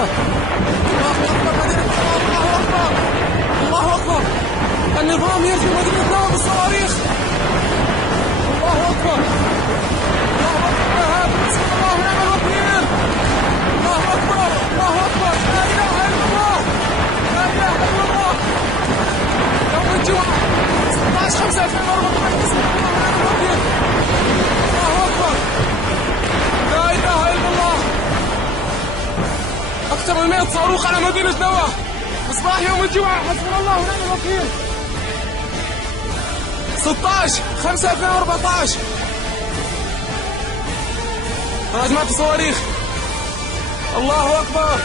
الله. الله أكبر مدينة نوى. الله أكبر. الله أكبر. النظام يرجي مدينة نوى بالصواريخ. الله أكبر. الله أكبر. هذا بسم الله ونعم الوكيل. الله أكبر. الله أكبر. لا إله إلا الله. لا إله إلا الله. يوم الجمعة 16/5/2014. بسم الله ونعم الوكيل. الله أكبر. لا إله إلا الله. أكثر من 100 صاروخ على مدينة نوى. إصباح يوم الجمعة. حسبنا الله ونعم الوكيل. 16/5/2014. هجمات الصواريخ. الله أكبر.